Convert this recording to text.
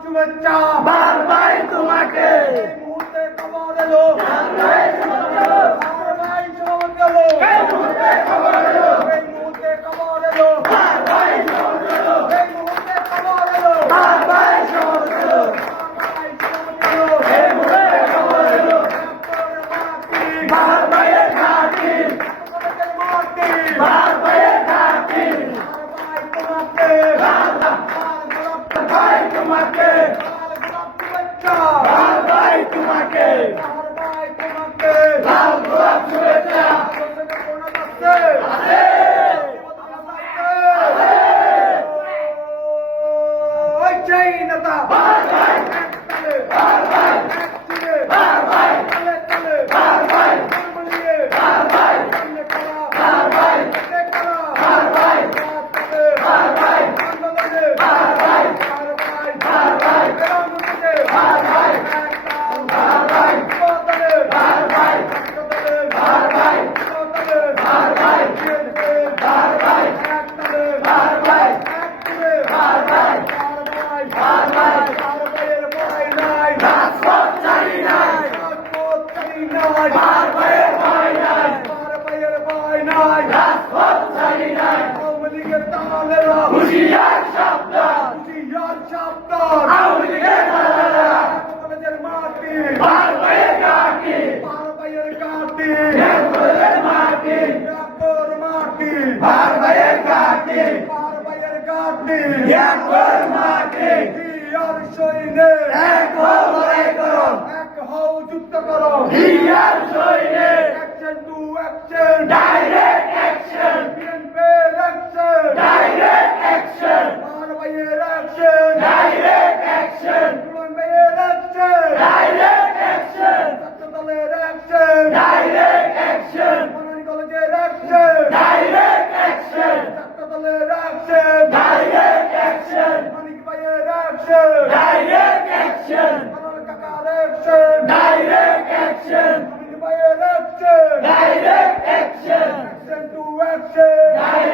শুভেচ্ছা বারবার তোমাকে এই মুহূর্তে খবর এলো বারবার বারবার খবর এলো এই মুহূর্তে খবর এলো এই মুহূর্তে খবর এলো বারবার খবর এলো এই মুহূর্তে খবর এলো বারবার খবর এলো এই মুহূর্তে খবর এলো বারবারের ঘাটি বারবারের ঘাটি বারবার তোমাকে বারবার তোমাকে লাল গোলাপ শুভেচ্ছা আছে বারবার বারবার বারবার বারবার বারবার বারবার বারবার বারবার বারবার বারবার বারবার বারবার বারবার বারবার বারবার বারবার বারবার বারবার বারবার রাজপথ ছাড়ি নাই বারবারের ভয় নাই রাজপথ ছাড়ি নাই হুঁশিয়ার সাবধান আওয়ামী লীগের দালালেরা বারবারের ঘাটি নেত্রদের মাটি বারবারের ঘাটি নেত্রর মাটি এক হও লড়াই করো যুক্ত করো হিয়ার সৈনিক action to action direct action বিএনপির অ্যাকশন ডাইরেক্ট অ্যাকশন ভাইয়ের অ্যাকশন ডাইরেক্ট অ্যাকশন ভাইয়ের অ্যাকশন ডাইরেক্ট অ্যাকশন ছাত্রদলের অ্যাকশন ডাইরেক্ট অ্যাকশন মনোনী কলেজের অ্যাকশন ডাইরেক্ট অ্যাকশন ছাত্রদলের অ্যাকশন ডাইরেক্ট অ্যাকশন মানিক ভাইয়ের অ্যাকশন ডাইরেক্ট অ্যাকশন মানল কাকার অ্যাকশন ডাইরেক্ট অ্যাকশন মানিক ভাইয়ের action direct action action to action